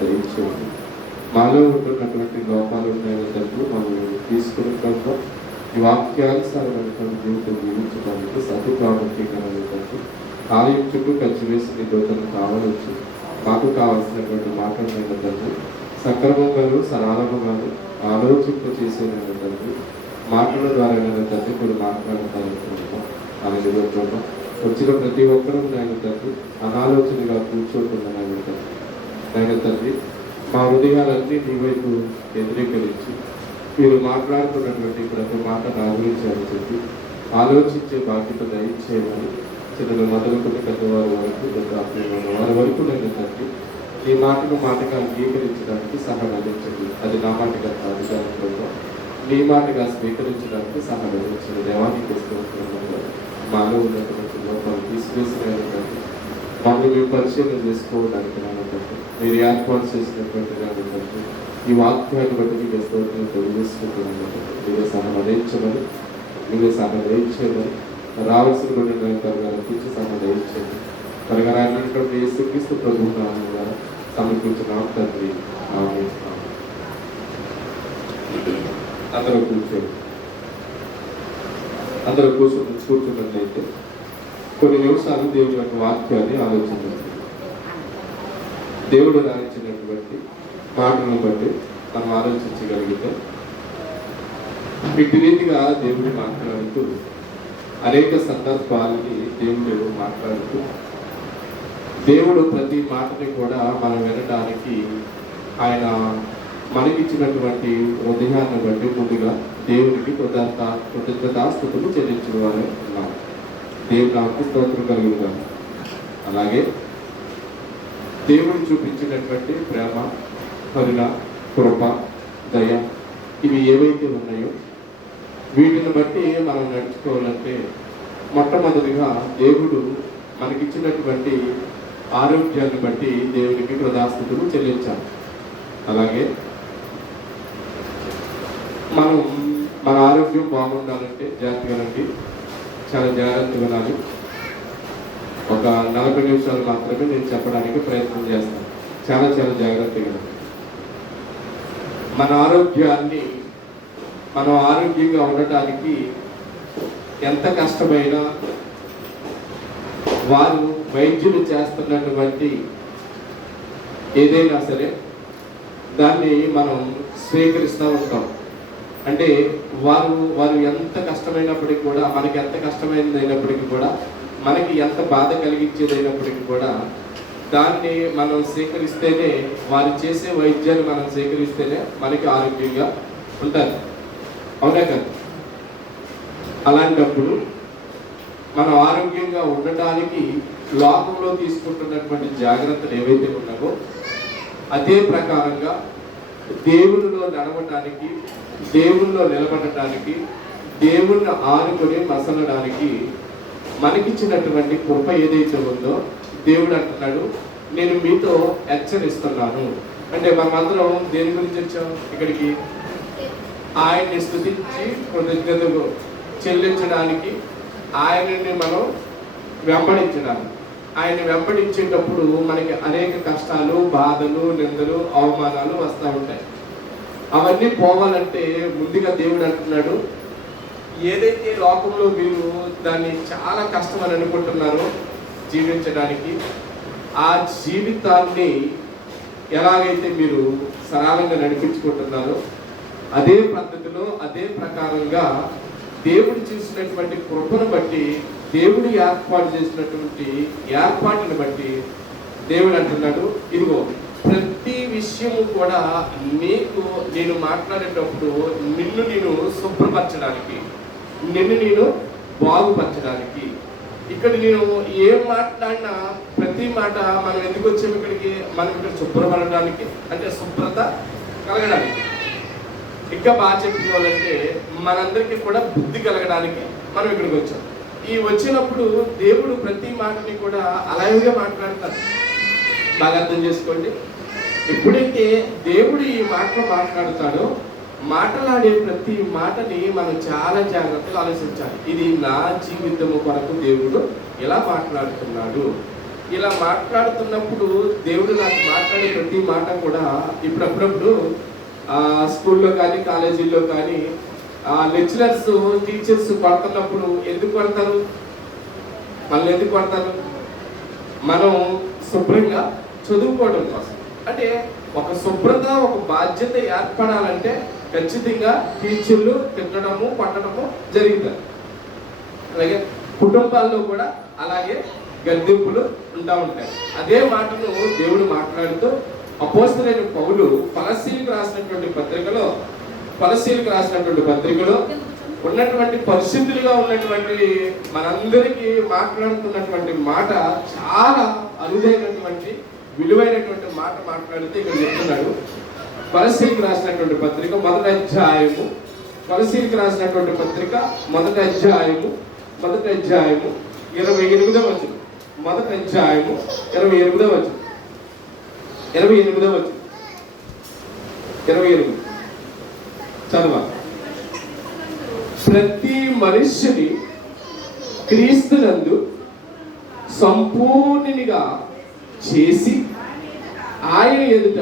దయచేయండి. మాలో ఉంటున్నటువంటి లోపాలు ఉన్నాయని తండ్రి మమ్మల్ని తీసుకుని ప్రభు ఈ వాక్యానుసారమైనటువంటి జీవితం జీవించడానికి సతు ప్రాముఖ్యంగా తండ్రి ఆలయం చుట్టూ ఖర్చు వేసి నీ దూతను కావాలొచ్చు మాకు కావాల్సినటువంటి మాటలు తండ్రి సక్రమంగాను సరళంగాను ఆలోచింప చేసేనైనా తండ్రి మాటల ద్వారా తండ్రి కొన్ని మాట్లాడతానుకుంటున్నాం. అలాగే ప్రభు వచ్చిన ప్రతి ఒక్కరూ నాయన తండ్రి అనాలోచనగా కూర్చోకుండా నాయన తండ్రి మా హృదయాలన్నీ నీ వైపు కేంద్రీకరించి మీరు మాట్లాడుతున్నటువంటి ప్రతి మాట నా గురించి అని చెప్పి ఆలోచించే బాధ్యత దయచేయమని చిన్నలు మొదలుకుని పెద్దవారి వరకు వృద్ధాప్యమైన వారి వరకు నేను తండ్రి ఈ మాటను మాటగా అంగీకరించడానికి సహకరించండి. అది నా మాటగా కాదు కానీ నీ మాటగా స్వీకరించడానికి సహకరించండి. దేవానికి వస్తున్న మాలో ఉన్నటువంటి లోపాలు తీసివేసిన మమ్మల్ని మేము పరిశీలన చేసుకోవడానికి నాన్నతండి మీరు ఏర్పాటు చేసినటువంటి నాన్నతండి ఈ వాక్యాన్ని బట్టి మీకు స్తోత్రం తెలియజేసుకుంటున్నాను. మీరే సహకరించమని మీరే సహకరించేయమని రావాల్సినటువంటి త్వరగా రప్పించి సహకరించండి. త్వరగా రాయినటువంటి యేసుక్రీస్తు ప్రభువు నామమున సమర్పించిన తండ్రి ఆమేన్. అందరూ కూర్చోండి. అందరూ కూర్చున్నట్లయితే కొన్ని నిమిషాలు దేవుడి యొక్క వాక్యాన్ని ఆలోచించండి. దేవుడు రాయించినటువంటి మాటలను బట్టి మనం ఆలోచించగలిగితే ఇటు రీతిగా దేవుడు మాట్లాడుతూ అనేక సందర్భాలని దేవుడు మాట్లాడుతూ దేవుడు ప్రతి మాటని కూడా మనం వినడానికి ఆయన మనకిచ్చినటువంటి హృదయాన్ని బట్టి ముందుగా దేవునికి కృతజ్ఞతాస్తుతులు చెల్లించిన వారే ఉన్నాం. దేవుడు నాకు స్తోత్రం కలుగుతాం. అలాగే దేవుడు చూపించినటువంటి ప్రేమ, కరుణ, కృప, దయ ఇవి ఏవైతే ఉన్నాయో వీటిని బట్టి మనం నడుచుకోవాలంటే మొట్టమొదటిగా దేవుడు మనకిచ్చినటువంటి ఆరోగ్యాన్ని బట్టి దేవునికి కృతజ్ఞతాస్తుతులు చెల్లించాలి. అలాగే మనం మన ఆరోగ్యం బాగుండాలంటే జాగ్రత్తగా చాలా జాగ్రత్తగా వినాలి. ఒక 40 నిమిషాలు మాత్రమే నేను చెప్పడానికి ప్రయత్నం చేస్తాను. చాలా జాగ్రత్తగా మన ఆరోగ్యాన్ని మనం ఆరోగ్యంగా ఉండటానికి ఎంత కష్టమైనా వారు వైద్యులు చేస్తున్నటువంటి ఏదైనా సరే దాన్ని మనం స్వీకరిస్తూ ఉంటాం. అంటే వారు ఎంత కష్టమైనప్పటికీ కూడా మనకి ఎంత కష్టమైనదైనప్పటికీ కూడా మనకి ఎంత బాధ కలిగించేదైనప్పటికీ కూడా దాన్ని మనం స్వీకరిస్తేనే వారు చేసే వైద్యాన్ని మనం స్వీకరిస్తేనే మనకి ఆరోగ్యంగా ఉంటుంది. అవునా కదా? అలాంటప్పుడు మనం ఆరోగ్యంగా ఉండటానికి లోకంలో తీసుకుంటున్నటువంటి జాగ్రత్తలు ఏవైతే ఉన్నావో అదే ప్రకారంగా దేవునిలో నడవటానికి, దేవునిలో నిలబడటానికి, దేవుణ్ణి ఆనుకొని మసలడానికి మనకిచ్చినటువంటి కృప ఏదైతే ఉందో దేవుడు అంటున్నాడు, నేను మీతో హెచ్చరిస్తున్నాను. అంటే మనమందరం దేని గురించి వచ్చాం ఇక్కడికి? ఆయన్ని స్తుతించి కృతజ్ఞతలు చెల్లించడానికి, ఆయనని మనం వెంబడించడానికి. ఆయన వెంబడించేటప్పుడు మనకి అనేక కష్టాలు, బాధలు, నిందలు, అవమానాలు వస్తూ ఉంటాయి. అవన్నీ పోవాలంటే ముందుగా దేవుడు అంటున్నాడు, ఏదైతే లోకంలో మీరు దాన్ని చాలా కష్టం అని అనుకుంటున్నారో జీవించడానికి, ఆ జీవితాన్ని ఎలాగైతే మీరు సరళంగా నడిపించుకుంటున్నారో అదే పద్ధతిలో అదే ప్రకారంగా దేవుడు చూసినటువంటి కృపను బట్టి, దేవుడు ఏర్పాటు చేసినటువంటి ఏర్పాటుని బట్టి దేవుడు అంటున్నాడు, ఇదిగో ప్రతి విషయము కూడా నీకు నేను మాట్లాడేటప్పుడు నిన్ను నేను శుభ్రపరచడానికి, నిన్ను నేను బాగుపరచడానికి. ఇక్కడ నేను ఏం మాట్లాడినా ప్రతి మాట మనం ఎందుకు వచ్చాము ఇక్కడికి? మనం ఇక్కడ శుభ్రపడడానికి, అంటే శుభ్రత కలగడానికి. ఇంకా బాగా చెప్పుకోవాలంటే మనందరికీ కూడా బుద్ధి కలగడానికి మనం ఇక్కడికి వచ్చాం. ఈ వచ్చినప్పుడు దేవుడు ప్రతి మాటని కూడా అలాగే మాట్లాడతాడు. బాగా అర్థం చేసుకోండి. ఎప్పుడైతే దేవుడు ఈ మాటలు మాట్లాడుతాడో మాట్లాడే ప్రతి మాటని మనం చాలా జాగ్రత్తగా ఆలోచించాలి. ఇది నా జీవితము కొరకు దేవుడు ఎలా మాట్లాడుతున్నాడు, ఇలా మాట్లాడుతున్నప్పుడు దేవుడు నాకు మాట్లాడే ప్రతి మాట కూడా అప్పుడప్పుడు స్కూల్లో కానీ కాలేజీల్లో కానీ లెక్చరర్స్ టీచర్స్ కొడుతున్నప్పుడు ఎందుకు కొడతారు? మళ్ళీ ఎందుకు కొడతారు? మనం శుభ్రంగా చదువుకోవడం కోసం. అంటే ఒక శుభ్రత, ఒక బాధ్యత ఏర్పడాలంటే ఖచ్చితంగా టీచర్లు తిట్టడము, కొట్టడము జరుగుతుంది. అలాగే కుటుంబాల్లో కూడా అలాగే గద్దెంపులు ఉంటాయి. అదే మాటను దేవుడు మాట్లాడుతూ అపోస్తలుడైన పౌలు ఫలస్తీయులకు రాసినటువంటి పత్రికలో ఉన్నటువంటి పరిశుద్ధులుగా ఉన్నటువంటి మనందరికీ మాట్లాడుతున్నటువంటి మాట చాలా అరుదైనటువంటి విలువైనటువంటి మాట మాట్లాడితే ఇక్కడ చెప్తున్నాడు. ఫలస్తీయులకు రాసినటువంటి పత్రిక మొదటి అధ్యాయము 28వ వచనం. మొదటి అధ్యాయము 28వ వచనం. 28 చదవాలి. ప్రతి మనుష్యుని క్రీస్తునందు సంపూర్ణునిగా చేసి ఆయన ఎదుట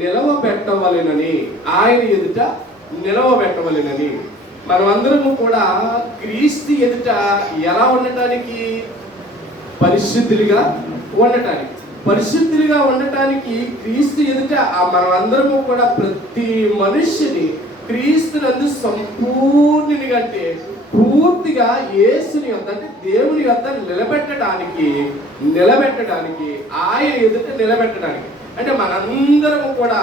నిలవబెట్టవలెనని మనమందరము కూడా క్రీస్తు ఎదుట ఎలా ఉండటానికి? పరిశుద్ధులుగా ఉండటానికి క్రీస్తు ఎదుట మనమందరము కూడా ప్రతి మనుష్యుని క్రీస్తునందు సంపూర్ణునిగా, అంటే పూర్తిగా యేసుని యొద్ద, అంటే దేవుని యొద్ద నిలబెట్టడానికి ఆయన ఎదుట నిలబెట్టడానికి. అంటే మనందరము కూడా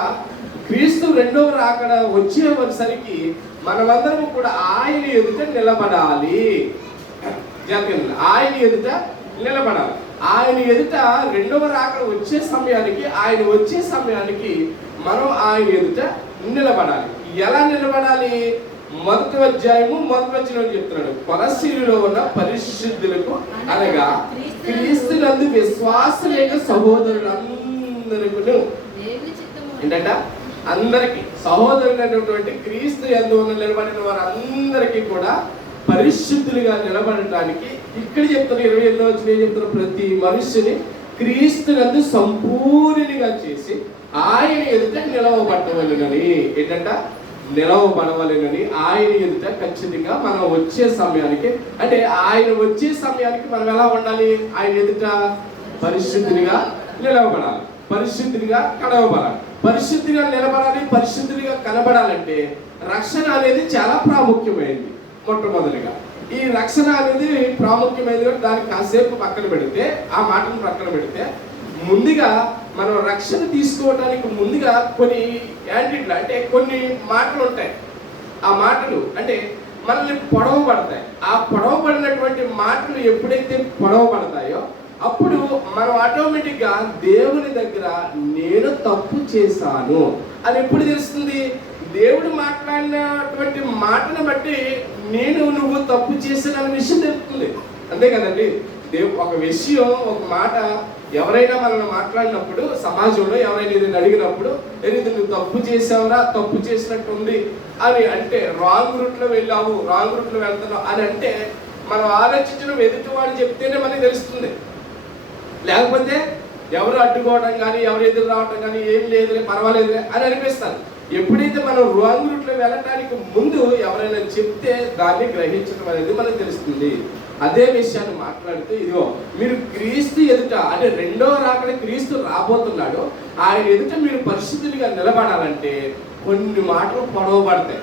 క్రీస్తు రెండవ రాకడ వచ్చేసరికి మనమందరము కూడా ఆయన ఎదుట నిలబడాలి. ఆయన ఎదుట రెండవ రాకడ వచ్చే సమయానికి మనం ఆయన ఎదుట నిలబడాలి. ఎలా నిలబడాలి? మొదటి వచనం చెప్తున్నాడు. కొలస్సీయులలో ఉన్న పరిశుద్ధులకు, అనగా క్రీస్తునందు విశ్వాసలేక సహోదరులందరికీ, ఏంటంట అందరికీ సహోదరులైనటువంటి క్రీస్తు యందు నిలబడిన వారందరికీ కూడా పరిశుద్ధులుగా నిలబడటానికి ఇక్కడ చెప్తున్నారు. 28వ వచనం చెప్తున్నారు, ప్రతి మనుష్యుని క్రీస్తునందు సంపూర్ణునిగా చేసి ఆయన ఎదుట నిలవబడవలెనని. ఏంటంట? నిలవబడవలెనని ఆయన ఎదుట ఖచ్చితంగా మనం వచ్చే సమయానికి, అంటే ఆయన వచ్చే సమయానికి మనం ఎలా ఉండాలి? ఆయన ఎదుట పరిశుద్ధునిగా నిలవబడాలి, పరిశుద్ధునిగా కనబడాలి. పరిశుద్ధిగా నిలబడాలి, పరిశుద్ధిగా కనబడాలంటే రక్షణ అనేది చాలా ప్రాముఖ్యమైనది. మొట్టమొదటిగా ఈ రక్షణ అనేది ప్రాముఖ్యమైనది. దాన్ని కాసేపు పక్కన పెడితే, ఆ మాటను పక్కన పెడితే, ముందుగా మనం రక్షణ తీసుకోవడానికి ముందుగా కొన్ని యాంటిట్లు, అంటే కొన్ని మాటలు ఉంటాయి. ఆ మాటలు అంటే మనల్ని పొడవబడతాయి. ఆ పొడవబడినటువంటి మాటలు ఎప్పుడైతే పొడవబడతాయో అప్పుడు మనం ఆటోమేటిక్గా దేవుని దగ్గర నేను తప్పు చేశాను అని ఎప్పుడు తెలుస్తుంది? దేవుడు మాట్లాడినటువంటి మాటను బట్టి నువ్వు తప్పు చేసిన విషయం తెలుస్తుంది. అంతే కదండి. ఒక విషయం, ఒక మాట ఎవరైనా మనల్ని మాట్లాడినప్పుడు, సమాజంలో ఎవరైనా ఇది అడిగినప్పుడు, ఇది నువ్వు తప్పు చేసావురా, తప్పు చేసినట్టు ఉంది అని అంటే, రాంగ్ రూట్లో వెళ్ళావు, రాంగ్ రూట్లో వెళ్తున్నావు అని అంటే, మనం ఆలోచించడం ఎదుటివాడు చెప్తేనే మనకి తెలుస్తుంది. లేకపోతే ఎవరు అడ్డుకోవడం కానీ, ఎవరు ఎదురు రావడం కానీ, ఏం లేదులే, పర్వాలేదులే అని అనిపిస్తారు. ఎప్పుడైతే మనం రాంగ్ రూట్లో వెళ్ళటానికి ముందు ఎవరైనా చెప్తే దాన్ని గ్రహించడం అనేది మనకు తెలుస్తుంది. అదే విషయాన్ని మాట్లాడితే, ఇదిగో మీరు క్రీస్తు ఎదుట, అంటే రెండవ రాకడ క్రీస్తు రాబోతున్నాడు, ఆయన ఎదుట మీరు పరిశుద్ధులుగా నిలబడాలంటే కొన్ని మాటలు పొడవబడతాయి.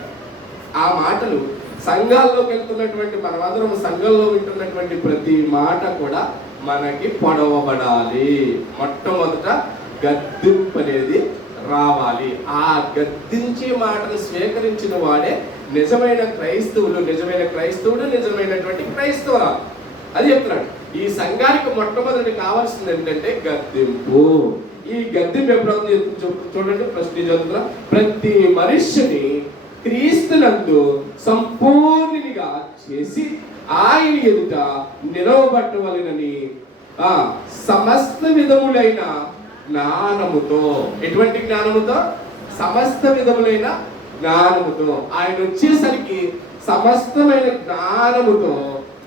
ఆ మాటలు సంఘాల్లోకి వెళ్తున్నటువంటి మనమందరం సంఘంలో వింటున్నటువంటి ప్రతి మాట కూడా మనకి పొడవబడాలి. మొట్టమొదట గద్దింపు అనేది రావాలి. ఆ గద్దించే మాటను స్వీకరించిన వాడే నిజమైన క్రైస్తవుడు, నిజమైనటువంటి క్రైస్తవురాలు. అది చెప్తున్నాడు. ఈ సంఘానికి మొట్టమొదటి కావాల్సింది ఏంటంటే గద్దింపు. ఈ గద్దింపు ఎప్పుడవుతుంది చూడండి. ఫస్ట్ చదువుతున్నా, ప్రతి మనుష్యుని క్రీస్తునందు సంపూర్ణునిగా చేసి ఆయన ఎదుట నిలవబట్టవలెనని సమస్త విధములైన జ్ఞానముతో. ఎటువంటి జ్ఞానముతో? సమస్త విధములైన జ్ఞానముతో. ఆయన వచ్చేసరికి సమస్తమైన జ్ఞానముతో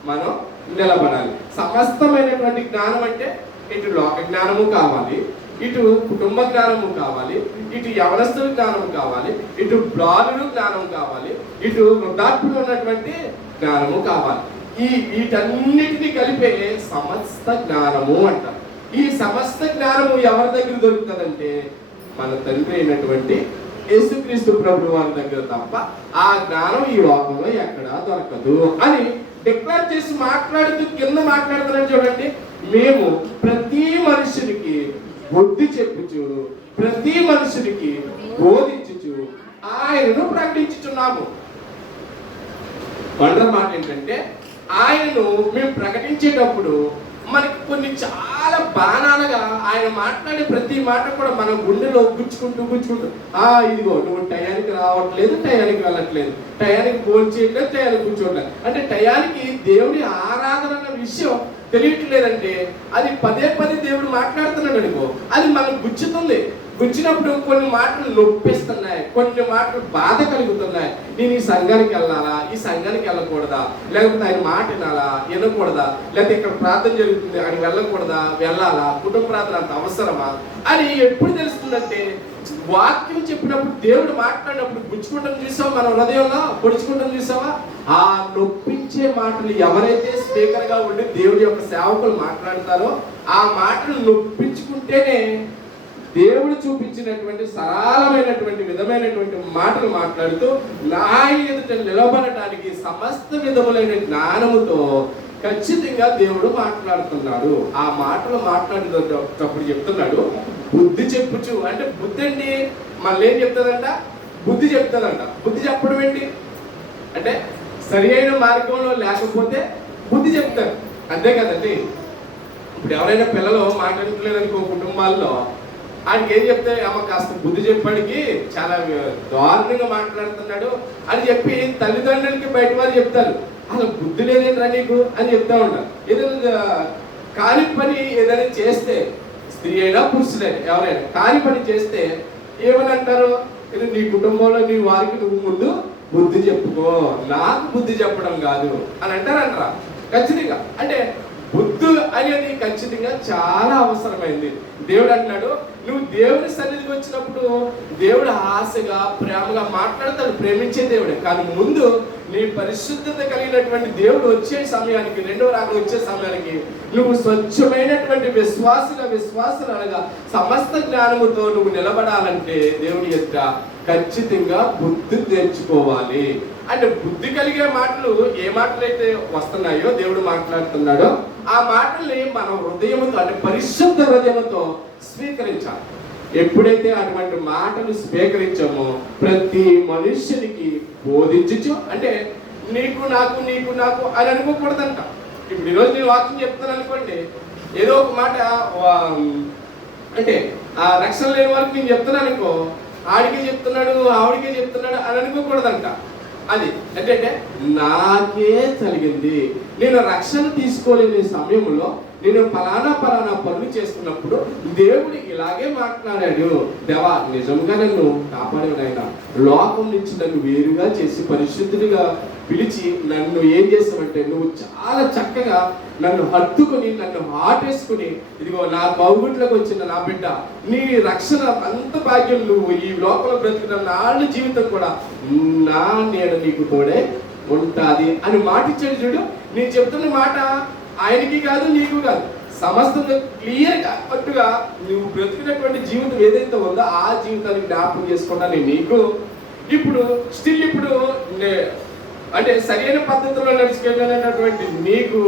మనం నిలబడాలి. సమస్తమైనటువంటి జ్ఞానం అంటే ఇటు లోక జ్ఞానము కావాలి, ఇటు కుటుంబ జ్ఞానము కావాలి, ఇటు యవనస్తుల జ్ఞానం కావాలి, ఇటు బాలురు జ్ఞానం కావాలి, ఇటు వృద్ధాప్యులు ఉన్నటువంటి జ్ఞానము కావాలి. వీటన్నిటిని కలిపే సమస్త జ్ఞానము అంటారు. ఈ సమస్త జ్ఞానము ఎవరి దగ్గర దొరుకుతుందంటే మన తండ్రి అయినటువంటి యేసుక్రీస్తు ప్రభు వారి దగ్గర తప్ప ఆ జ్ఞానం ఈ లోకంలో ఎక్కడా దొరకదు అని డిక్లేర్ చేసి మాట్లాడుతూ కింద మాట్లాడుతున్నాడు చూడండి. మేము ప్రతి మనుషునికి బుద్ధి చెప్పుచు, ప్రతి మనుషునికి బోధించుచు ఆయనను ప్రకటించుచున్నాము. వండర్ మాట ఏంటంటే ఆయనను మేము ప్రకటించేటప్పుడు మనకి కొన్ని చాలా బాణాలుగా ఆయన మాట్లాడే ప్రతి మాట కూడా మన గుండెలో గుచ్చుకుంటూ ఇదిగో నువ్వు టయానికి రావట్లేదు, టయానికి వెళ్ళట్లేదు, టయానికి భోజనం చేయట్లేదు, టయానికి కూర్చోట్లేదు అంటే టయానికి దేవుడి ఆరాధన అన్న విషయం తెలియట్లేదంటే అది పదే దేవుడు మాట్లాడుతున్నాడు అనుకో, అది మనకు గుచ్చుతుంది. గుచ్చినప్పుడు కొన్ని మాటలు నొప్పిస్తున్నాయి, కొన్ని మాటలు బాధ కలుగుతున్నాయి. నేను ఈ సంఘానికి వెళ్ళాలా, ఈ సంఘానికి వెళ్ళకూడదా, లేకపోతే ఆయన మాట వినాలా, వినకూడదా, లేకపోతే ఇక్కడ ప్రార్థన జరుగుతుంది ఆయన వెళ్ళకూడదా, వెళ్ళాలా, కుటుంబ ప్రార్థన అంత అవసరమా అని ఎప్పుడు తెలుస్తుందంటే వాక్యం చెప్పినప్పుడు దేవుడు మాట్లాడినప్పుడు గుచ్చుకుంటాం చూసావా, మన హృదయంలో పొడుచుకుంటాం చూసావా. ఆ నొప్పించే మాటలు ఎవరైతే స్పీకర్ గా ఉండి దేవుడి యొక్క సేవకులు మాట్లాడతారో ఆ మాటలు నొప్పించుకుంటేనే దేవుడు చూపించినటువంటి సరళమైనటువంటి విధమైనటువంటి మాటలు మాట్లాడుతూ నా ఎదుట నిలబడటానికి సమస్త విధములైన జ్ఞానముతో ఖచ్చితంగా దేవుడు మాట్లాడుతున్నాడు. ఆ మాటలు మాట్లాడేటప్పుడు చెప్తున్నాడు బుద్ధి చెప్పుచు. అంటే బుద్ధి అండి మళ్ళీ ఏం చెప్తుందంట, బుద్ధి చెప్తుందంట. బుద్ధి చెప్పడం ఏంటి అంటే సరి అయిన మార్గంలో లేకపోతే బుద్ధి చెప్తారు, అంతే కదండి. ఇప్పుడు ఎవరైనా పిల్లలు మాట్లాడట్లేదనుకో కుటుంబాల్లో, ఆయనకి ఏం చెప్తే అమ్మ కాస్త బుద్ధి చెప్పాడికి చాలా దారుణంగా మాట్లాడుతున్నాడు అని చెప్పి తల్లిదండ్రులకి బయట వారు చెప్తారు. అసలు బుద్ధి లేదేంట్రా నీకు అని చెప్తా ఉంటారు. ఏదైనా కాని పని ఏదైనా చేస్తే స్త్రీ అయినా పురుషులైనా ఎవరైనా కాని పని చేస్తే ఏమని అంటారు, ఇది నీ కుటుంబంలో నీ వారికి నువ్వు ముందు బుద్ధి చెప్పుకో, నాకు బుద్ధి చెప్పడం కాదు అని అంటారంటారా. ఖచ్చితంగా అంటే బుద్ధి అనేది ఖచ్చితంగా చాలా అవసరమైంది. దేవుడు అంటున్నాడు నువ్వు దేవుని సన్నిధికి వచ్చినప్పుడు దేవుడు ఆశగా ప్రేమగా మాట్లాడతాడు, ప్రేమించే దేవుడే. కానీ ముందు నీ పరిశుద్ధత కలిగినటువంటి దేవుడు వచ్చే సమయానికి, రెండవ రాక వచ్చే సమయానికి నువ్వు స్వచ్ఛమైనటువంటి విశ్వాసులు అనగా సమస్త జ్ఞానముతో నువ్వు నిలబడాలంటే దేవుడి యొక్క ఖచ్చితంగా బుద్ధి తెచ్చుకోవాలి. అంటే బుద్ధి కలిగే మాటలు ఏ మాటలు అయితే వస్తున్నాయో దేవుడు మాట్లాడుతున్నాడో ఆ మాటల్ని మనం హృదయంతో అంటే పరిశుద్ధ హృదయంతో స్వీకరించాలి. ఎప్పుడైతే అటువంటి మాటలు స్వీకరించామో ప్రతి మనుష్యునికి బోధించు. అంటే నీకు నాకు అని అనుకోకూడదంట. ఇప్పుడు ఈరోజు నేను వాక్యం చెప్తాను అనుకోండి, ఏదో ఒక మాట అంటే ఆ రక్షణ లేని వరకు నేను చెప్తున్నాను అనుకో, ఆడికే చెప్తున్నాడు ఆవిడికే చెప్తున్నాడు అని అనుకోకూడదంట. అది అంటే నాకే కలిగింది, నేను రక్షణ తీసుకోలేని సమయంలో నేను ఫలానా పనులు చేస్తున్నప్పుడు దేవుడు ఇలాగే మాట్లాడాడు. దేవా నిజంగా నన్ను కాపాడాడు, ఆయన లోకం నుంచి నన్ను వేరుగా చేసి పరిశుద్ధుడిగా పిలిచి నన్ను ఏం చేస్తామంటే నువ్వు చాలా చక్కగా నన్ను హత్తుకొని నన్ను హాటేసుకుని ఇదిగో నా కౌగుట్లోకి వచ్చిన నా బిడ్డ నీ రక్షణ అంత భాగ్యం, నువ్వు ఈ లోకంలో బ్రతుకున్న నాళ్ళ జీవితం కూడా నా నీడ నీకు తోడే ఉంటుంది అని మాట ఇచ్చాడు. చూడు, నేను చెప్తున్న మాట ఆయనకి కాదు నీకు కాదు, సమస్తంగా క్లియర్గా పట్టుగా నువ్వు బ్రతికినటువంటి జీవితం ఏదైతే ఉందో ఆ జీవితాన్ని జ్ఞాపకం చేసుకోవడానికి నీకు ఇప్పుడు అంటే సరైన పద్ధతిలో నడుచుకెళ్ళినటువంటి నీకు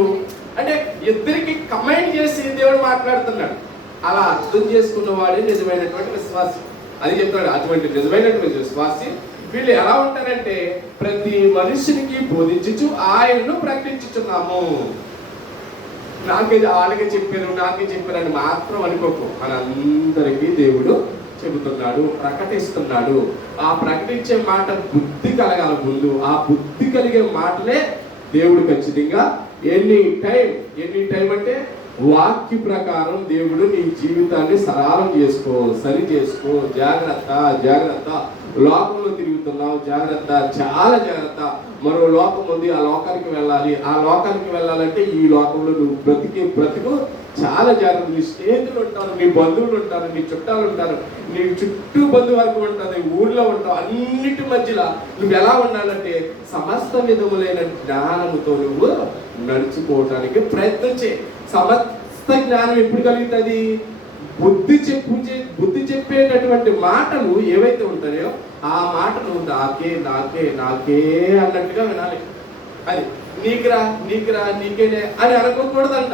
అంటే ఇద్దరికి కమెంట్ చేసి దేవుడు మాట్లాడుతున్నాడు. అలా అర్థం చేసుకున్న వాడే నిజమైనటువంటి విశ్వాసి. అది చెప్తాడు, అటువంటి నిజమైనటువంటి విశ్వాసి వీళ్ళు ఎలా ఉంటారంటే ప్రతి మనుషునికి బోధించుచు ఆయనను ప్రకటించుచున్నాము. వాళ్ళకే చెప్పారు అని మాత్రం అనుకోకు, మనందరికీ దేవుడు చెబుతున్నాడు, ప్రకటిస్తున్నాడు. ఆ ప్రకటించే మాట బుద్ధి కలగాలి ముందు. ఆ బుద్ధి కలిగే మాటలే దేవుడు ఖచ్చితంగా ఎనీ టైం అంటే వాక్య ప్రకారం దేవుడు నీ జీవితాన్ని సరళం చేసుకో, సరి చేసుకో, జాగ్రత్త లోకంలో తిరుగుతూ బ్రతుకుతున్నావు, జాగ్రత్త, చాలా జాగ్రత్త. మరో లోకం ఉంది, ఆ లోకానికి వెళ్ళాలి. ఆ లోకానికి వెళ్ళాలంటే ఈ లోకంలో నువ్వు బ్రతుకు చాలా జాగ్రత్త. నీ స్నేహితులు ఉంటారు, నీ బంధువులు ఉంటారు, నీ చుట్టాలు ఉంటారు, నీ చుట్టూ బంధువర్గం ఉంటుంది, ఊర్లో ఉంటావు. అన్నిటి మధ్యలో నువ్వు ఎలా ఉండాలంటే సమస్త విధములైన జ్ఞానముతో నువ్వు నడుచుకోవడానికి ప్రయత్నం చేయి. సమస్త జ్ఞానం ఎప్పుడు కలుగుతుంది? బుద్ధి చెప్పేటటువంటి మాటలు ఏవైతే ఉంటాయో ఆ మాటలు నాకే నాకే నాకే అన్నట్టుగా వినాలి. అది నీకురా నీకురా నీకేనే అని అనుకోకూడదంట.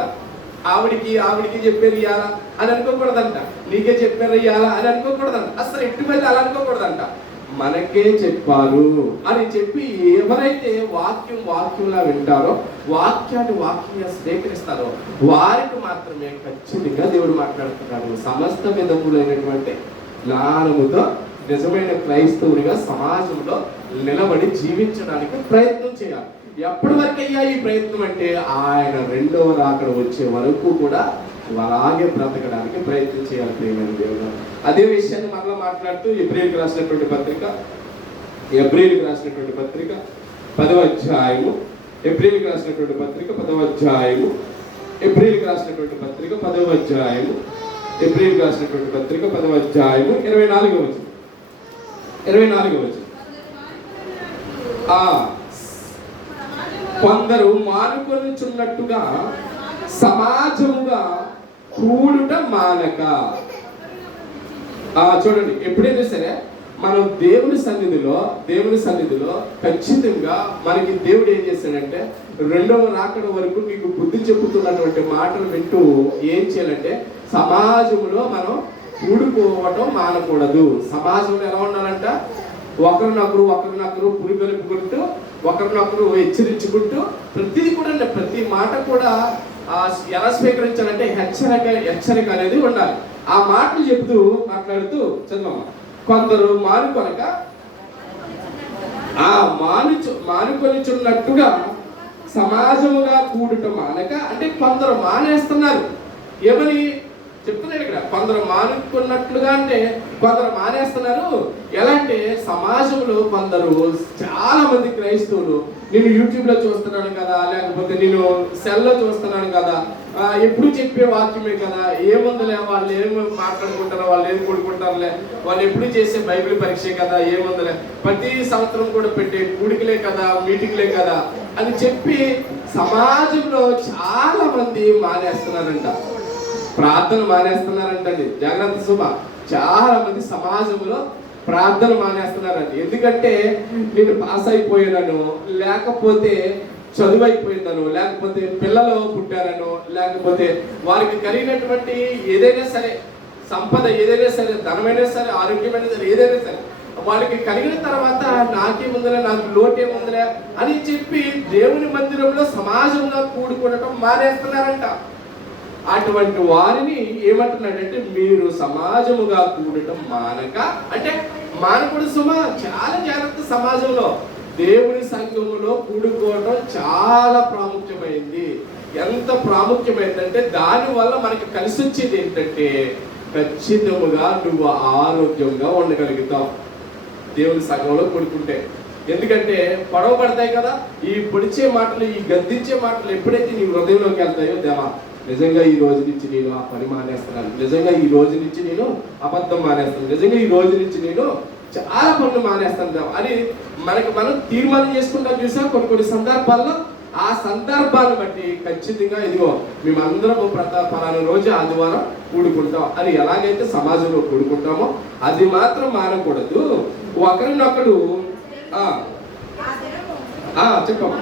ఆవిడికి చెప్పారు ఇయ్యాలా అని అనుకోకూడదంట. నీకే చెప్పారు ఇయ్యాలా అని అనుకోకూడదంట. అసలు ఎట్టి వెళ్ళి అలా అనుకోకూడదంట. మనకే చెప్పారు అని చెప్పి ఎవరైతే వాక్యంలా వింటారో, వాక్యంగా స్వీకరిస్తారో వారికి మాత్రమే ఖచ్చితంగా దేవుడు మాట్లాడుతున్నాడు. సమస్త విధములైనటువంటి జ్ఞానముతో నిజమైన క్రైస్తవుడిగా సమాజంలో నిలబడి జీవించడానికి ప్రయత్నం చేయాలి. ఎప్పటి వరకు అయ్యా ఈ ప్రయత్నం అంటే ఆయన రెండవ రాకడ వచ్చే వరకు కూడా అలాగే బ్రతకడానికి ప్రయత్నం చేయాలి. ప్రియమైన దేవుడు అదే విషయాన్ని మరలా మాట్లాడుతూ ఎబ్రీయులకు రాసినటువంటి పత్రిక 10వ అధ్యాయము, ఎబ్రీయులకు రాసినటువంటి పత్రిక 10వ అధ్యాయము, ఎబ్రీయులకు రాసినటువంటి పత్రిక 10వ అధ్యాయము, ఎబ్రీయులకు రాసినటువంటి పత్రిక 10వ అధ్యాయము 24వ వచనం. కొందరు మానుకొనుచున్నట్టుగా సమాజముగా కూడుట మానక. చూడండి, ఎప్పుడైనా సరే మనం దేవుని సన్నిధిలో ఖచ్చితంగా మనకి దేవుడు ఏం చేశాడంటే రెండవ రాకడ వరకు నీకు బుద్ధి చెబుతున్నటువంటి మాటలు వింటూ ఏం చేయాలంటే సమాజంలో మనం కూడుకోవటం మానకూడదు. సమాజంలో ఎలా ఉండాలంట? ఒకరినొకరు పురిగొలుపుకుంటూ, ఒకరినొకరు హెచ్చరించుకుంటూ, ప్రతిదీ కూడా ప్రతి మాట కూడా ఎలా స్వీకరించాలంటే హెచ్చరిక అనేది ఉండాలి. ఆ మాటలు మాట్లాడుతూ చదవమ్మా. కొందరు మానుకొనిచున్నట్టుగా సమాజముగా కూడుట మానక, అంటే కొందరు మానేస్తున్నారు. ఏమని చెప్తున్నాడు ఇక్కడ? కొందరు మానుకున్నట్లుగా అంటే కొందరు మానేస్తున్నారు. ఎలా అంటే సమాజంలో కొందరు చాలా మంది క్రైస్తవులు, నేను యూట్యూబ్లో చూస్తున్నాను కదా, లేకపోతే నేను సెల్లో చూస్తున్నాను కదా, ఎప్పుడు చెప్పే వాక్యమే కదా, ఏముందిలే, వాళ్ళు ఏమి మాట్లాడుకుంటారో, వాళ్ళు ఏం కూడుకుంటారులే, వాళ్ళు ఎప్పుడు చేసే బైబిల్ పరీక్ష కదా, ఏముందిలే, ప్రతి సంవత్సరం కూడా పెట్టే కూడికలే కదా, మీటింగ్లే కదా అని చెప్పి సమాజంలో చాలా మంది మానేస్తున్నారంట. ప్రార్థన మానేస్తున్నారంటండి. జాగ్రత్త సుమ. చాలా మంది సమాజంలో ప్రార్థన మానేస్తున్నారండి. ఎందుకంటే నేను పాస్ అయిపోయానను, లేకపోతే చదువు అయిపోయిందను, లేకపోతే పిల్లలు పుట్టారను, లేకపోతే వారికి కలిగినటువంటి ఏదైనా సరే సంపద, ఏదైనా సరే ధనమైనా సరే, ఆరోగ్యమైన సరే, ఏదైనా సరే వాళ్ళకి కలిగిన తర్వాత నాకేముందిలే, నాకు లోటేముందిలే అని చెప్పి దేవుని మందిరంలో సమాజంలో కూడుకోవడం మానేస్తున్నారంట. అటువంటి వారిని ఏమంటున్నాడంటే మీరు సమాజముగా కూడటం మానక, అంటే మానకూడదు సుమా. చాలా జాగ్రత్త. సమాజంలో దేవుని సంఘములో కూడుకోవటం చాలా ప్రాముఖ్యమైంది. ఎంత ప్రాముఖ్యమైందంటే దానివల్ల మనకి కలిసి వచ్చేది ఏంటంటే ఖచ్చితంగా నువ్వు ఆరోగ్యంగా ఉండగలుగుతావు దేవుని సంఘంలో కూడుకుంటే. ఎందుకంటే పడవ పడతాయి కదా, ఈ పొడిచే మాటలు, ఈ గద్దించే మాటలు ఎప్పుడైతే నీ హృదయంలోకి వెళ్తాయో, దేవా నిజంగా ఈ రోజు నుంచి నేను ఆ పని మానేస్తున్నాను, నిజంగా ఈ రోజు నుంచి నేను అబద్ధం మానేస్తాను, నిజంగా ఈ రోజు నుంచి నేను చాలా పనులు మానేస్తాను అని మనం తీర్మానం చేసుకుంటాం. చూసాం కొన్ని సందర్భాల్లో ఆ సందర్భాన్ని బట్టి ఖచ్చితంగా ఇదిగో మేమందరం పలానా రోజు ఆదివారం కూడుకుంటాం అని ఎలాగైతే సమాజంలో కూడుకుంటామో అది మాత్రం మానకూడదు. ఒకరినొకడు చెప్పమ్మా.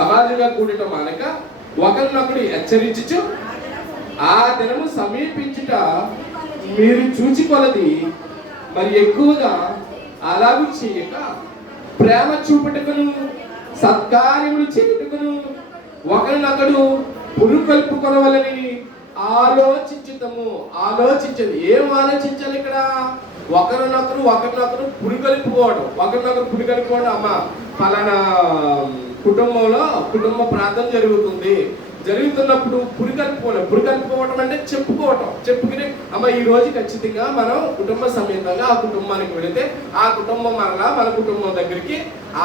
సమాజంగా కూడటం మానక ఒకరినొకడు హెచ్చరించుచు ఆ దినము సమీపించుట మీరు చూచికొలది మరి ఎక్కువగా అలాగూ చేయక ప్రేమ చూపుటకును సత్కార్యములు చేయుటకును ఒకరినొకడు పురుకొల్పుకొనవలని ఆలోచించదు. ఏం ఆలోచించాలి ఇక్కడ? ఒకరినొకరు పురికొల్పుకోవడం. అమ్మ పలానా కుటుంబంలో కుటుంబ ప్రార్థన జరుగుతున్నప్పుడు పురికలుపుకోవడం అంటే చెప్పుకునే అమ్మ ఈ రోజు ఖచ్చితంగా మనం కుటుంబ సమేతంగా ఆ కుటుంబానికి వెళితే ఆ కుటుంబం మరలా మన కుటుంబం దగ్గరికి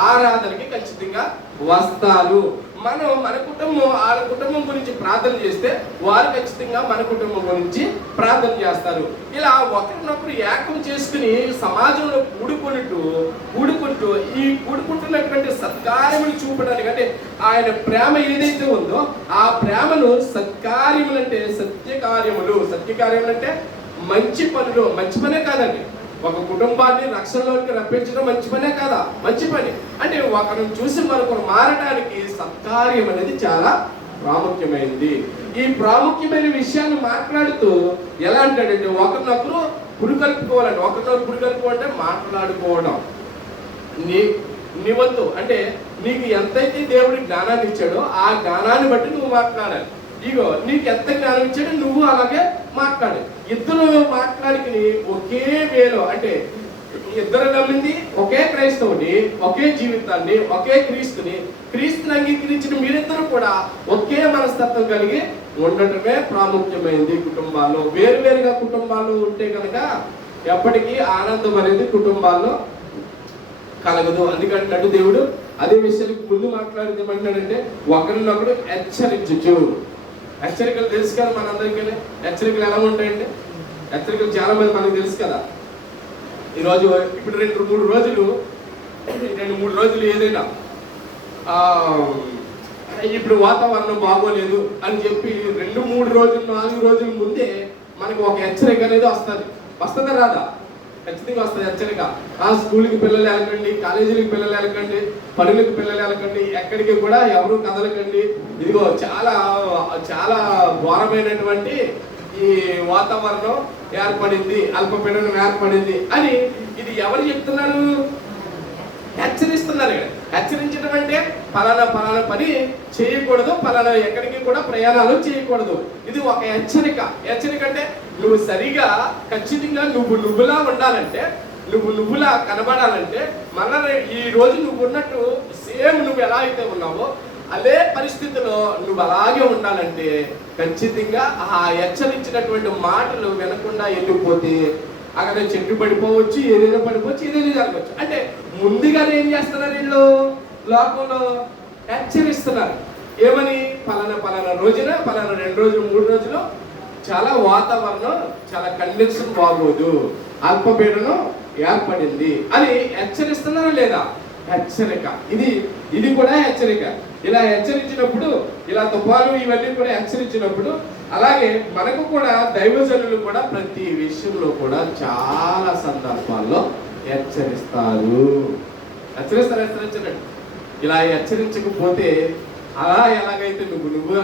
ఆరాధనకి ఖచ్చితంగా వస్తారు. మనం మన కుటుంబం వాళ్ళ కుటుంబం గురించి ప్రార్థన చేస్తే వారు ఖచ్చితంగా మన కుటుంబం గురించి ప్రార్థన చేస్తారు. ఇలా ఒకరినొకరు ఏకం చేసుకుని సమాజంలో కూడుకుంటూ ఈ కూడుకుంటున్నటువంటి సత్కార్యములు చూపడానికి, అంటే ఆయన ప్రేమ ఏదైతే ఉందో ఆ ప్రేమను సత్కార్యములు అంటే సత్యకార్యములు అంటే మంచి పనులు. మంచి పనే కాదండి, ఒక కుటుంబాన్ని రక్షణలోకి రప్పించడం మంచి పనే కాదా? మంచి పని. అంటే ఒకరిని చూసి మరొకరు మారడానికి సత్కార్యం అనేది చాలా ప్రాముఖ్యమైనది. ఈ ప్రాముఖ్యమైన విషయాన్ని మాట్లాడుతూ ఎలా అంటాడంటే ఒకరినొకరు పురికలుపుకోవాలంటే మాట్లాడుకోవడం. నీ వంతు అంటే నీకు ఎంతైతే దేవుడి జ్ఞానాన్ని ఇచ్చాడో ఆ జ్ఞానాన్ని బట్టి నువ్వు మాట్లాడాలి. ఇగో నీకు ఎంత జ్ఞానం ఇచ్చాడో నువ్వు అలాగే మాట్లాడు. ఇద్దరు మాట్లాడికి ఒకే వేలో, అంటే ఇద్దరు నమ్మింది ఒకే క్రైస్తవుని, ఒకే జీవితాన్ని, ఒకే క్రీస్తుని అంగీకరించిన మీరిద్దరు కూడా ఒకే మనస్తత్వం కలిగి ఉండటమే ప్రాముఖ్యమైనది. కుటుంబాల్లో వేరువేరుగా కుటుంబాలు ఉంటే కనుక ఎప్పటికీ ఆనందం అనేది కుటుంబాల్లో కలగదు. అందుకంటే దేవుడు అదే విషయానికి ముందు మాట్లాడితే ఏమంటున్నాడంటే ఒకరినొకడు హెచ్చరించు. హెచ్చరికలు తెలుసు కదా మనందరికీ. హెచ్చరికలు ఎలా ఉంటాయంటే, హెచ్చరికలు చాలా మంది మనకు తెలుసు కదా. ఈరోజు ఇప్పుడు 2-3 రోజులు ఏదైనా ఇప్పుడు వాతావరణం బాగోలేదు అని చెప్పి 2-3 రోజులు 4 రోజుల ముందే మనకు ఒక హెచ్చరిక అనేది వస్తుందా రాదా? ఖచ్చితంగా వస్తుంది హెచ్చరిక. స్కూల్కి పిల్లలు వెళ్ళకండి, కాలేజీలకు పిల్లలు వెళ్ళకండి, పనులకు పిల్లలు వెళ్ళకండి, ఎక్కడికి కూడా ఎవరు కదలకండి. ఇదిగో చాలా చాలా ఘోరమైనటువంటి ఈ వాతావరణం ఏర్పడింది, అల్పపీడనం ఏర్పడింది అని ఇది ఎవరు చెప్తున్నారు? హెచ్చరిస్తున్నారు. హెచ్చరించడం అంటే పలానా పని చేయకూడదు, పలానా ఎక్కడికి కూడా ప్రయాణాలు చేయకూడదు. ఇది ఒక హెచ్చరిక. అంటే నువ్వు సరిగా ఖచ్చితంగా నువ్వులా ఉండాలంటే, నువ్వులా కనబడాలంటే, మళ్ళా ఈ రోజు నువ్వు ఉన్నట్టు సేమ్ నువ్వు ఎలా అయితే ఉన్నావో అదే పరిస్థితిలో నువ్వు అలాగే ఉండాలంటే ఖచ్చితంగా ఆ హెచ్చరించినటువంటి మాటలు వినకుండా వెళ్ళిపోతే అక్కడ చెట్టు పడిపోవచ్చు, ఏదైనా పడిపోవచ్చు, ఏదైనా జరగవచ్చు. అంటే ముందుగానే ఏం చేస్తున్నారు వీళ్ళు? లోకంలో హెచ్చరిస్తున్నారు. ఏమని? పలానా రోజున, పలానా 2 రోజులు 3 రోజులు చాలా వాతావరణం చాలా కండిషన్ బాగోదు, అల్పపీడనం ఏర్పడింది అని హెచ్చరిస్తున్నారా లేదా? హెచ్చరిక. ఇది కూడా హెచ్చరిక. ఇలా హెచ్చరించినప్పుడు, ఇలా తుఫాను ఇవన్నీ కూడా హెచ్చరించినప్పుడు, అలాగే మనకు కూడా దైవజనులు కూడా ప్రతి విషయంలో కూడా చాలా సందర్భాల్లో హెచ్చరిస్తారు. హెచ్చరించండి. ఇలా హెచ్చరించకపోతే అలా ఎలాగైతే నువ్వుగా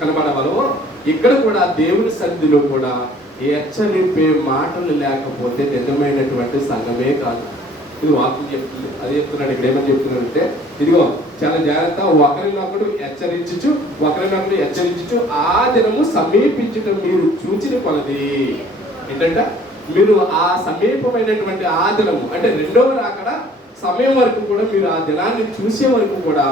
కనబడవలవో ఇక్కడ కూడా దేవుని సన్నిధిలో కూడా హెచ్చరింపే మాటలు లేకపోతే నిజమైనటువంటి సంఘమే కాదు. ఇది వాక్యం చెప్తుంది. అది చెప్తున్నాడు. ఇక్కడ ఏమని చెప్తున్నాడంటే ఇదిగో చాలా జాగ్రత్త, ఒకరినొకడు హెచ్చరించుచు ఆ దినము సమీపించటం మీరు చూచిన కొలది. ఏంటంటే మీరు ఆ సమీపమైనటువంటి ఆ దినము అంటే 2వ రాకడ సమయం వరకు కూడా మీరు ఆ దినాన్ని చూసే వరకు కూడా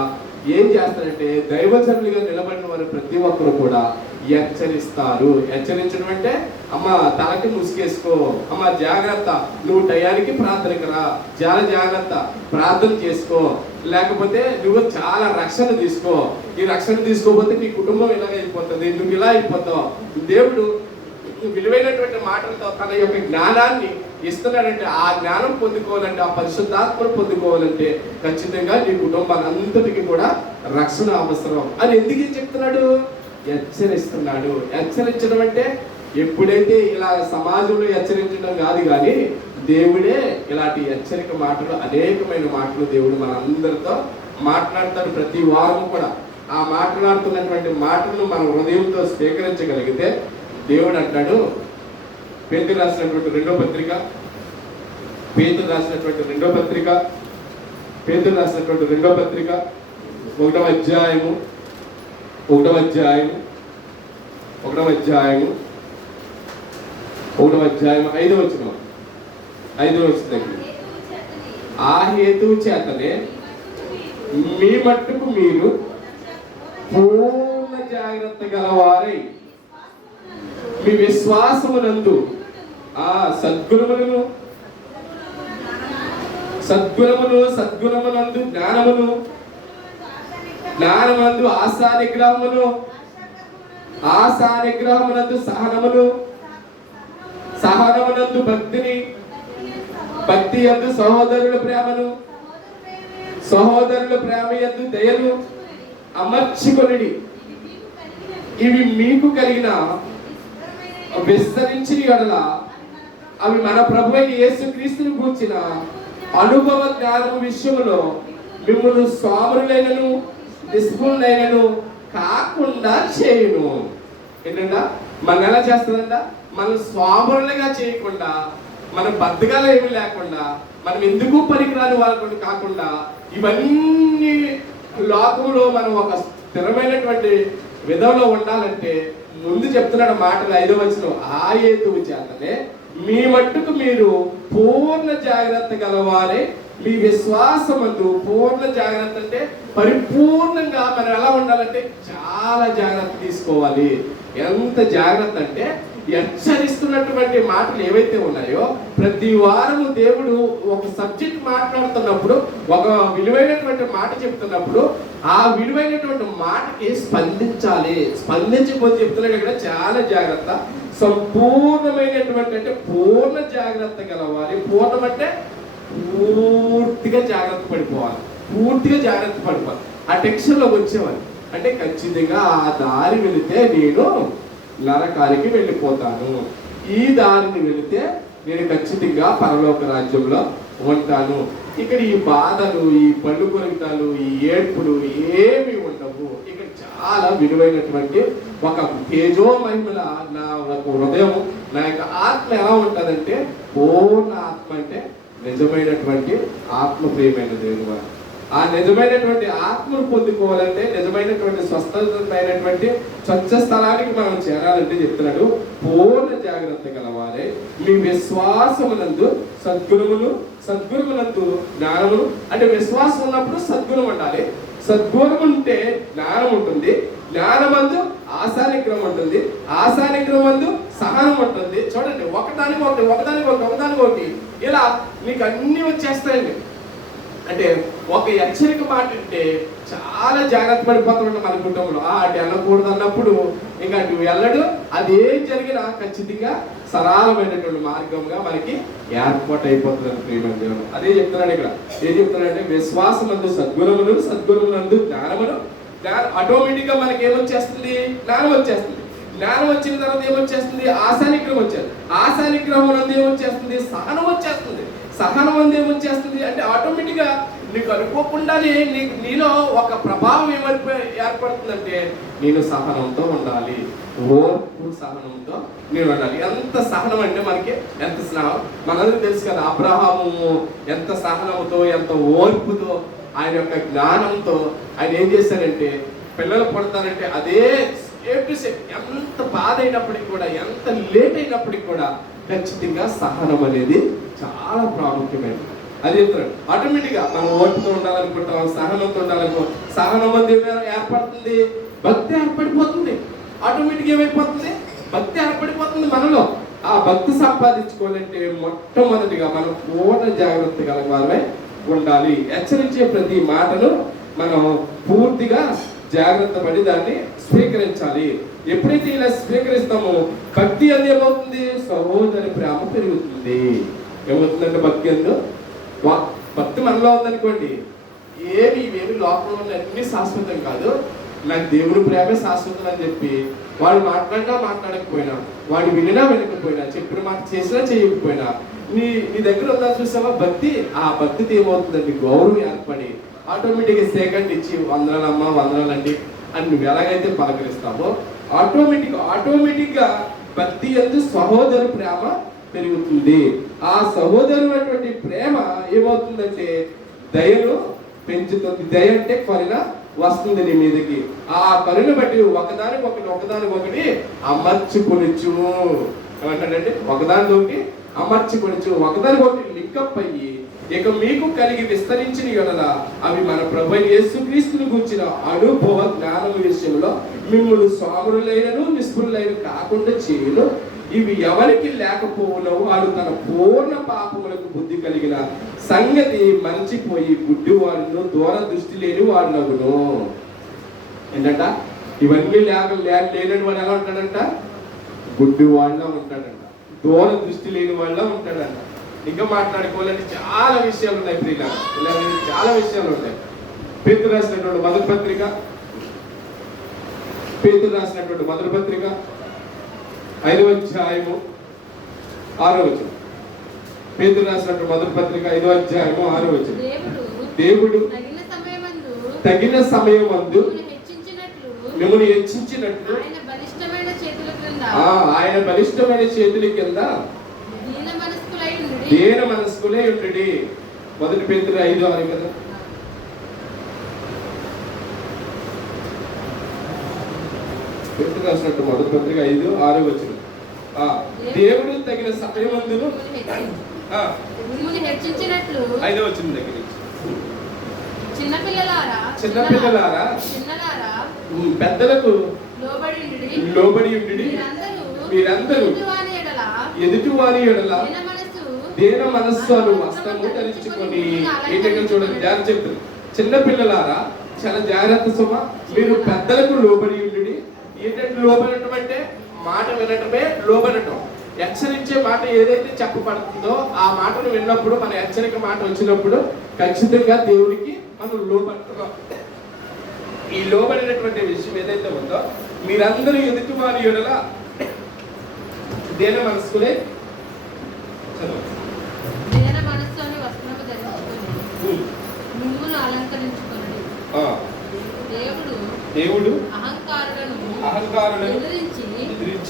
ఏం చేస్తారంటే దైవజనులుగా నిలబడిన వారు ప్రతి ఒక్కరు కూడా హెచ్చరిస్తారు. హెచ్చరించడం అంటే అమ్మ తలకి ముసుగేసుకో, అమ్మ జాగ్రత్త, నువ్వు టయానికి ప్రార్థనకు రా, చాలా జాగ్రత్త, ప్రార్థన చేసుకో, లేకపోతే నువ్వు చాలా రక్షణ తీసుకో, ఈ రక్షణ తీసుకోకపోతే నీ కుటుంబం ఇలాగ అయిపోతుంది, నువ్వు ఇలా అయిపోతావు. దేవుడు విలువైనటువంటి మాటలతో తన యొక్క జ్ఞానాన్ని ఇస్తున్నాడంటే ఆ జ్ఞానం పొందుకోవాలంటే, ఆ పరిశుద్ధాత్మను పొందుకోవాలంటే ఖచ్చితంగా నీ కుటుంబాలంతటికి కూడా రక్షణ అవసరం అని ఎందుకు చెప్తున్నాడు? హెచ్చరిస్తున్నాడు. హెచ్చరించడం అంటే ఎప్పుడైతే ఇలా సమాజంలో హెచ్చరించడం కాదు, కానీ దేవుడే ఇలాంటి హెచ్చరిక మాటలు, అనేకమైన మాటలు దేవుడు మనందరితో మాట్లాడతాడు ప్రతి వారం కూడా. ఆ మాట్లాడుతున్నటువంటి మాటలను మన హృదయంతో స్వీకరించగలిగితే దేవుడు అంటాడు, పేతురు రాసినటువంటి రెండో పత్రిక 1వ అధ్యాయము 5వ వచనం ఆ హేతువు చేతనే మీ మట్టుకు మీరు పూర్ణ జాగ్రత్త గలవారై మీ విశ్వాసమునందు సద్గుణములను సద్గుణమునందు జ్ఞానమునందు ఆశానిగ్రహమునందు సహనమునందు భక్తి యందు సహోదరుల ప్రేమ యందు దయను అమర్చుకొనిడి. ఇవి మీకు కలిగిన విస్తరించిన యెడల అవి మన ప్రభువైన యేసుక్రీస్తుని గూర్చిన అనుభవ జ్ఞానము విషయములో మిమ్మల్ని స్వాములైనను నిష్ఠులైనను కాకుండా చేయును. ఏంటంట మనం ఎలా చేస్తుందంట? మనం స్వాములుగా చేయకుండా, మన బద్దగాలు ఏమీ లేకుండా, మనం ఎందుకు పనికిరాని వాళ్ళని కాకుండా, ఇవన్నీ లోకంలో మనం ఒక స్థిరమైనటువంటి విధంలో ఉండాలంటే ముందు చెప్తున్నాడు మాటలు 5వ వచనం, ఆ హేతువు చేతనే మీ మట్టుకు మీరు పూర్ణ జాగ్రత్త గలవారే. మీ విశ్వాసమందు పూర్ణ జాగ్రత్త అంటే పరిపూర్ణంగా మనం ఎలా ఉండాలంటే చాలా జాగ్రత్త తీసుకోవాలి. ఎంత జాగ్రత్త అంటే హెచ్చరిస్తున్నటువంటి మాటలు ఏవైతే ఉన్నాయో ప్రతి వారము దేవుడు ఒక సబ్జెక్ట్ మాట్లాడుతున్నప్పుడు, ఒక విలువైనటువంటి మాట చెప్తున్నప్పుడు ఆ విలువైనటువంటి మాటకి స్పందించకపోతే చెప్తున్నాడు ఇక్కడ చాలా జాగ్రత్త. సంపూర్ణమైనటువంటి అంటే పూర్ణ జాగ్రత్త గలవాలి. పూర్ణం అంటే పూర్తిగా జాగ్రత్త పడిపోవాలి. ఆ టెక్స్చర్లోకి వచ్చేవాళ్ళు అంటే ఖచ్చితంగా ఆ దారి వెళితే నేను నరకానికి వెళ్ళిపోతాను, ఈ దారిని వెళితే నేను ఖచ్చితంగా పరలోక రాజ్యంలో ఉంటాను. ఇక్కడ ఈ బాధలు, ఈ పళ్ళు కొరకటాలు, ఈ ఏడ్పులు ఏమి ఉండవు. ఇక్కడ చాలా విలువైనటువంటి ఒక తేజో మహిమల నా హృదయం, నా యొక్క ఆత్మ ఎలా ఉంటుందంటే పూర్ణ ఆత్మ అంటే నిజమైనటువంటి ఆత్మ ప్రియమైన దేవుడు. ఆ నిజమైనటువంటి ఆత్మను పొందుకోవాలంటే, నిజమైనటువంటి స్వస్థమైనటువంటి స్వచ్ఛ స్థలానికి మనం చేరాలంటే చెప్తున్నాడు పూర్ణ జాగ్రత్త గలవారే. మీ విశ్వాసమునందు సద్గుణమునందు జ్ఞానమును. అంటే విశ్వాసం ఉన్నప్పుడు సద్గుణం ఉండాలి. సద్గుణం ఉంటే జ్ఞానం ఉంటుంది. జ్ఞానమందు ఆశానిగ్రహం ఉంటుంది. ఆశానిగ్రహమందు సహనం ఉంటుంది. చూడండి, ఒకదానికి ఇలా నీకు అన్ని వచ్చేస్తాయండి. అంటే ఒక హెచ్చరిక మాట అంటే చాలా జాగ్రత్త పడిపోతాడు మన కుటుంబంలో. అటు వెళ్ళకూడదు అన్నప్పుడు ఇంకా అటు వెళ్ళడు. అదేం జరిగినా ఖచ్చితంగా సరళమైనటువంటి మార్గంగా మనకి ఏర్పాటు అయిపోతుంది ప్రియమైన దేవుడు. అదే చెప్తున్నాడు ఇక్కడ. ఏం చెప్తున్నాడంటే విశ్వాసమందు సద్గుణమునందు జ్ఞానమును. ఆటోమేటిక్ గా మనకి ఏమొచ్చేస్తుంది? జ్ఞానం వచ్చేస్తుంది. జ్ఞానం వచ్చిన తర్వాత ఏమొచ్చేస్తుంది? ఆశానిగ్రహం వచ్చేది. ఆశానిగ్రహం నందు ఏమొచ్చేస్తుంది? సహనం వచ్చేస్తుంది. సహనం అందు ఏమొచ్చేస్తుంది అంటే ఆటోమేటిక్ గా నీకు అనుకోకుండానే నీలో ఒక ప్రభావం ఏర్పడుతుందంటే నేను సహనంతో ఉండాలి, ఓర్పు సహనంతో నేను ఉండాలి. ఎంత సహనం అంటే మనకి ఎంత స్నేహం మనందరికీ తెలుసు కదా. అబ్రహాము ఎంత సహనంతో, ఎంత ఓర్పుతో, ఆయన యొక్క జ్ఞానంతో ఆయన ఏం చేశారంటే పిల్లలు పుడతారంటే అదే ఎంత బాధ అయినప్పటికీ కూడా, ఎంత లేట్ అయినప్పటికీ కూడా ఖచ్చితంగా సహనం అనేది చాలా ప్రాముఖ్యమైనది. అది చెప్తున్నాడు. ఆటోమేటిక్గా మనం ఓర్పుతో ఉండాలనుకుంటాం, సహనంతో ఉండాలనుకో, సహనం అనేది ఏర్పడుతుంది, భక్తి ఏర్పడిపోతుంది. ఆటోమేటిక్ ఏమైపోతుంది? భక్తి ఏర్పడిపోతుంది మనలో. ఆ భక్తి సంపాదించుకోవాలంటే మొట్టమొదటిగా మనం పూర్ణ జాగ్రత్త గలవారమై ఉండాలి. హెచ్చరించే ప్రతి మాటను మనం పూర్తిగా జాగ్రత్త పడి దాన్ని స్వీకరించాలి. ఎప్పుడైతే ఇలా స్వీకరిస్తామో భక్తి అది ఏమవుతుంది? సహోదరి ప్రేమ పెరుగుతుంది. ఏమవుతుందంటే భక్తి మనలో ఉందనుకోండి, ఇవేమి లోకంలో అన్ని శాశ్వతం కాదు, నాకు దేవుని ప్రేమే శాశ్వతం అని చెప్పి వాడు మాట్లాడకపోయినా, వాడు వినకపోయినా, చెప్పిన మాట చేసినా చేయకపోయినా నీ దగ్గర ఉందా చూసావా భక్తి? ఆ భక్తితో ఏమవుతుందండి? గౌరవం ఏర్పడి ఆటోమేటిక్గా సెకండ్ ఇచ్చి వందనాలమ్మా వందనాలండి అని నువ్వు ఎలాగైతే పలకరిస్తావో ఆటోమేటిక్గా భక్తి యందు సహోదరు ప్రేమ పెరుగుతుంది. ఆ సహోదరునటువంటి ప్రేమ ఏమవుతుందంటే దయను పెంచుతుంది. దయ అంటే కరుణ వస్తుంది నీ మీదకి. ఆ కరుణ బట్టి ఒకదానికొకటి అమర్చుకొనిచ్చు ఏమంటాడంటే ఒకదానితోటి అమర్చుకొనిచ్చు, ఒకదానికొకటి లింకప్ అయ్యి ఇక మీకు కలిగి విస్తరించిన యెడల అవి మన ప్రభువైన యేసుక్రీస్తుని గూర్చిన అనుభవ జ్ఞానం విషయంలో మిమ్మల్ని సోమరులైనను నిస్పృహులైన కాకుండా చేయును. ఇవి ఎవరికి లేకపోవునో వాడు తన పూర్ణ పాపములకు బుద్ధి కలిగిన సంగతి మరచిపోయి గుడ్డివాడును దూర దృష్టి లేని వాడునగును. ఏంటంట? ఇవన్నీ లేనని వాడు ఎలా ఉంటాడంట? గుడ్డివాడిలా ఉంటాడంట, దూర దృష్టి లేని వాళ్ళ ఉంటాడంట. ఇంకా మాట్లాడుకోవాలంటే చాలా విషయాలు ఉన్నాయి ప్రియుల, చాలా విషయాలు ఉన్నాయి. పేతురు రాసినటువంటి మొదటి పత్రిక, పేతురు రాసినటువంటి మొదటి పత్రిక 5వ అధ్యాయము 6వ వచనం. పేతురు రాసినటువంటి మొదటి పత్రిక 5వ అధ్యాయము 6వ వచనం. దేవుడు తగిన సమయమందు మిమ్మల్ని హెచ్చించినట్లు ఆయన బలిష్టమైన చేతుల కింద దీన మనస్కులై ఉండుడి. మొదటి పేతురు 5:6 కదా. పేతురు రాసినట్టు మొదటి పత్రిక 5:6 వచనం. దేవుడు తగిన సమయమందును హెచ్చించినట్లు 5వ వచనం దగ్గర చిన్నపిల్లలారా పెద్దలకు లోబడి ఉండుడి. మీరందరూ ఎదుటి వారి ఎడల దీన మనస్సు అను వస్త్రము ధరించుకొని. ఏంటంటే చూడండి, జాగ్రత్త చెప్తారు. చిన్నపిల్లలారా చాలా జాగ్రత్త సుమ, మీరు పెద్దలకు లోబడి ఉండుడి. ఏంటంటే లోబడటం అంటే మాట వినటమే లోబడటం. హెచ్చరించే మాట ఏదైతే చెప్పబడుతుందో ఆ మాటను విన్నప్పుడు, మన హెచ్చరిక మాట వచ్చినప్పుడు ఖచ్చితంగా దేవుడికి మనం లోబడుతున్నాం. ఈ లోబడినటువంటి విషయం ఏదైతే ఉందో, మీరందరూ ఎదుటి వారి ఎడల దేన మనస్కులే దేవుడు అహంకారులను ఎదిరించి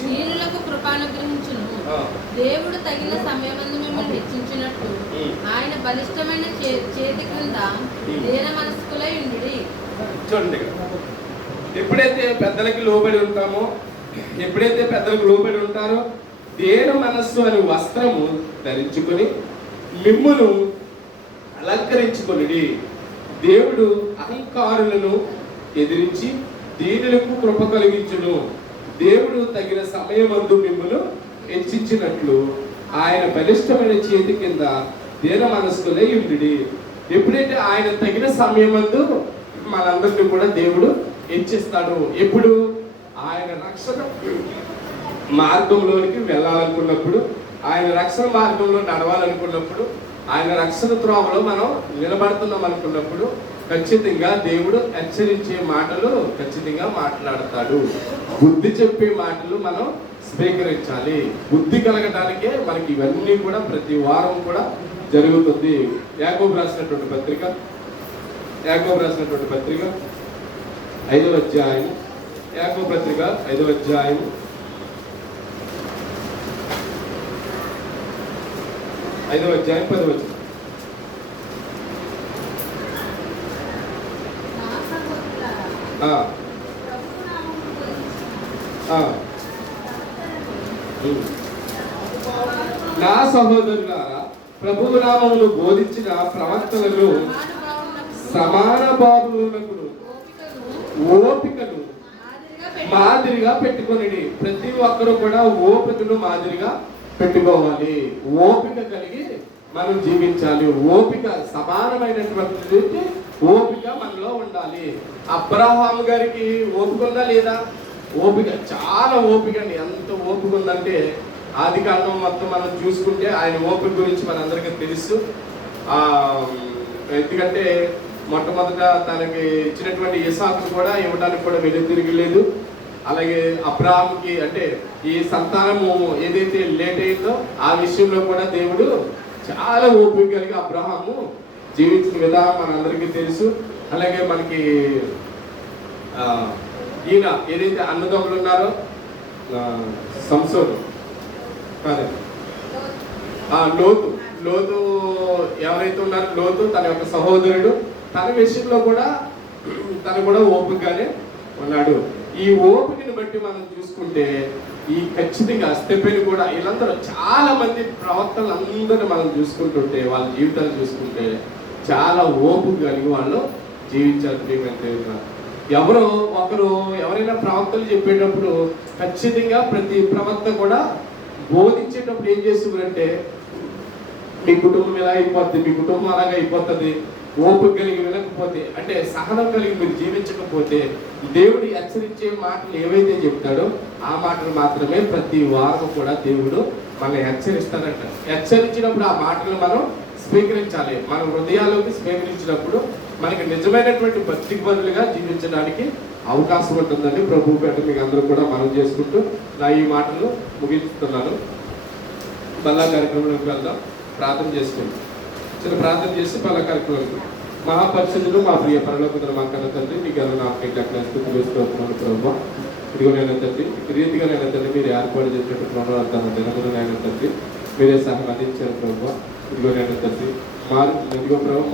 దీనులకు కృపానుగ్రహించును. దేవుడు తగిన సమయమందు మిమ్మల్ని హెచ్చించినట్టు ఆయన బలిష్టమైన చేతి క్రింద దీన మనస్కులై ఉండుడి. చూడండి, ఎప్పుడైతే పెద్దలకి లోబడి ఉంటామో, ఎప్పుడైతే పెద్దలకు లోబడి ఉంటారో, దేన మనస్సు అనే వస్త్రము ధరించుకొని మిమ్మును అలంకరించుకొనిడి. దేవుడు అహంకారులను ఎదిరించి దీనులకు కృప కలిగించును. దేవుడు తగిన సమయమందు మిమ్మును హెచ్చించినట్లు ఆయన బలిష్టమైన చేతి కింద దీన మనస్కులై ఉండుడి. ఎప్పుడైతే ఆయన తగిన సమయమందు మనందరినీ కూడా దేవుడు హెచ్చిస్తాడు. ఎప్పుడు? ఆయన రక్షణ మార్గంలోనికి వెళ్ళాలనుకున్నప్పుడు, ఆయన రక్షణ మార్గంలో నడవాలనుకున్నప్పుడు, ఆయన రక్షణ త్రోవలో మనం నిలబడుతున్నాం అనుకున్నప్పుడు ఖచ్చితంగా దేవుడు హెచ్చరించే మాటలు ఖచ్చితంగా మాట్లాడతాడు. బుద్ధి చెప్పే మాటలు మనం స్వీకరించాలి. బుద్ధి కలగడానికే మనకి ఇవన్నీ కూడా ప్రతి వారం కూడా జరుగుతుంది. యాకోబు రాసినటువంటి పత్రిక 5వ అధ్యాయం, యాకోబు పత్రిక 5వ అధ్యాయం 10వ వచనం. నా సహోదరులారా, ప్రభువు నామమును బోధించిన ప్రవక్తలను సమాన భావములకు ఓపికను మాదిరిగా పెట్టుకొనిడి. ప్రతి ఒక్కరూ కూడా ఓపికను మాదిరిగా పెట్టుకోవాలి. ఓపిక కలిగి మనం జీవించాలి. ఓపిక సమానమైనటువంటి ఓపిక మనలో ఉండాలి. అబ్రహాము గారికి ఓపిక ఉందా లేదా? ఓపిక, చాలా ఓపిక అండి. ఎంత ఓపిక ఉందంటే ఆదికాండం మొత్తం మనం చూసుకుంటే ఆయన ఓపిక గురించి మనందరికీ తెలుసు. ఎందుకంటే మొట్టమొదట తనకి ఇచ్చినటువంటి ఇసాకు కూడా ఇవ్వడానికి కూడా వెనుతిరగలేదు. అలాగే అబ్రహాముకి అంటే ఈ సంతానము ఏదైతే లేట్ అయిందో ఆ విషయంలో కూడా దేవుడు చాలా ఓపిక కలిగి అబ్రహాము జీవించిన విధానం మనందరికీ తెలుసు. అలాగే మనకి ఈయన ఏదైతే అన్నదమ్ములు ఉన్నారో సంసోను కాదు, లోతు ఎవరైతే ఉన్నారో లోతు తన యొక్క సహోదరుడు, తన విషయంలో కూడా తను కూడా ఓపికగానే ఉన్నాడు. ఈ ఓపికని బట్టి మనం చూసుకుంటే ఈ ఖచ్చితంగా స్టెపెన్ కూడా వీళ్ళందరూ చాలా మంది ప్రవక్తలు అందరూ మనం చూసుకుంటుంటే వాళ్ళ జీవితాలు చూసుకుంటే చాలా ఓపిక కలిగి వాళ్ళు జీవించాలి. ఎవరో ఒకరు ఎవరైనా ప్రవక్తలు చెప్పేటప్పుడు ఖచ్చితంగా ప్రతి ప్రవక్త కూడా బోధించేటప్పుడు ఏం చేస్తున్నారంటే మీ కుటుంబం ఎలా అయిపోద్ది, మీ కుటుంబం అలాగే అయిపోతుంది, ఓపిక కలిగి వినకపోతే, అంటే సహనం కలిగి మీరు జీవించకపోతే దేవుడు హెచ్చరించే మాటలు ఏవైతే చెప్తాడో ఆ మాటలు మాత్రమే ప్రతి వారం కూడా దేవుడు మనల్ని హెచ్చరిస్తాడంట. హెచ్చరించినప్పుడు ఆ మాటలు మనం స్వీకరించాలి. మన హృదయాల్లోకి స్వీకరించినప్పుడు మనకి నిజమైనటువంటి భక్తికి బదులుగా జీవించడానికి అవకాశం ఉంటుందని ప్రభు పేట మీకు అందరూ కూడా మనం చేసుకుంటూ నా ఈ మాటలు ముగిస్తున్నాను. మళ్ళా కార్యక్రమంలోకి వెళ్దాం. ప్రార్థన చేసుకుంటాం. చిన్న ప్రార్థన చేసి మళ్ళా కార్యక్రమానికి మహాపరిషత్తులు మా ప్రియ పరలోకతను మా కన్న తండ్రి మీకు ఎలా నాకు స్థితి వేస్తున్నాను ప్రభావ. ఇదిగో నేను తండ్రి రీతిగా నేను తండ్రి మీరు ఏర్పాటు చేసినట్టు ప్రణాళిక దినములు నేను తండ్రి మీరే సహాయం అందించారు ప్రభావ. ఇదిగో నేను తండ్రి ఇదిగో ప్రభావ